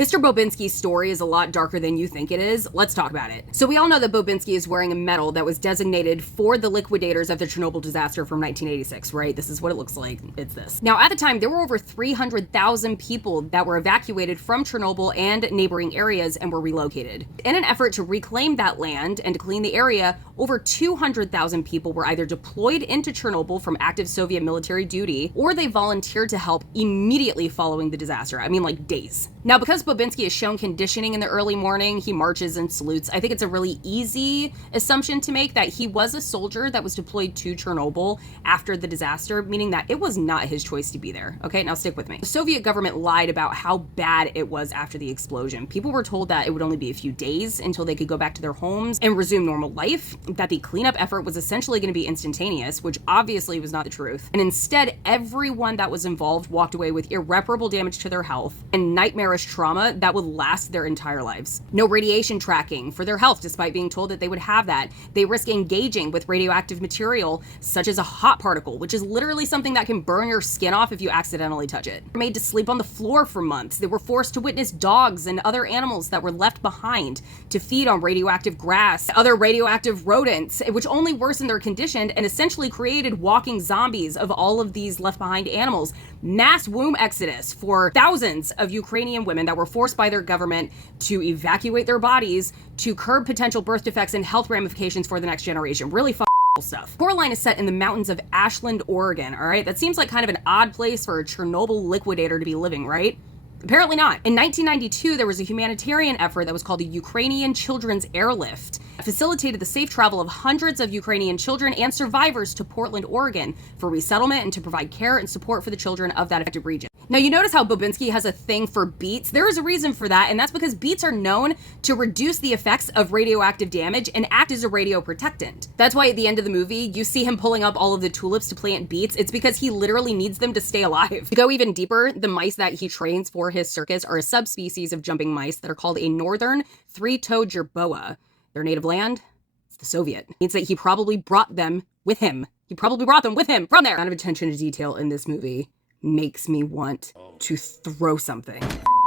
Mr. Bobinsky's story is a lot darker than you think it is. Let's talk about it. So we all know that Bobinsky is wearing a medal that was designated for the liquidators of the Chernobyl disaster from 1986, right? This is what it looks like. It's this. Now, at the time, there were over 300,000 people that were evacuated from Chernobyl and neighboring areas and were relocated. In an effort to reclaim that land and to clean the area, over 200,000 people were either deployed into Chernobyl from active Soviet military duty, or they volunteered to help immediately following the disaster. I mean, like days. Now, because Bobinsky is shown conditioning in the early morning, he marches and salutes. I think it's a really easy assumption to make that he was a soldier that was deployed to Chernobyl after the disaster, meaning that it was not his choice to be there. Okay, now stick with me. The Soviet government lied about how bad it was after the explosion. People were told that it would only be a few days until they could go back to their homes and resume normal life, that the cleanup effort was essentially going to be instantaneous, which obviously was not the truth. And instead, everyone that was involved walked away with irreparable damage to their health and nightmarish trauma that would last their entire lives. No radiation tracking for their health, despite being told that they would have that. They risk engaging with radioactive material, such as a hot particle, which is literally something that can burn your skin off if you accidentally touch it. They were made to sleep on the floor for months. They were forced to witness dogs and other animals that were left behind to feed on radioactive grass, other radioactive rodents, which only worsened their condition and essentially created walking zombies of all of these left behind animals. Mass womb exodus for thousands of Ukrainian women that were forced by their government to evacuate their bodies to curb potential birth defects and health ramifications for the next generation. Really stuff. Coraline is set in the mountains of Ashland, Oregon, all right? That seems like kind of an odd place for a Chernobyl liquidator to be living, right? Apparently not. In 1992, there was a humanitarian effort that was called the Ukrainian Children's Airlift. It facilitated the safe travel of hundreds of Ukrainian children and survivors to Portland, Oregon for resettlement and to provide care and support for the children of that affected region. Now, you notice how Bobinsky has a thing for beets? There is a reason for that, and that's because beets are known to reduce the effects of radioactive damage and act as a radioprotectant. That's why at the end of the movie, you see him pulling up all of the tulips to plant beets. It's because he literally needs them to stay alive. To go even deeper, the mice that he trains for his circus are a subspecies of jumping mice that are called a northern three-toed jerboa. Their native land? It's the Soviet. It means that he probably brought them with him. He probably brought them with him from there. The amount of attention to detail in this movie makes me want to throw something.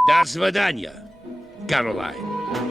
До свидания, Caroline.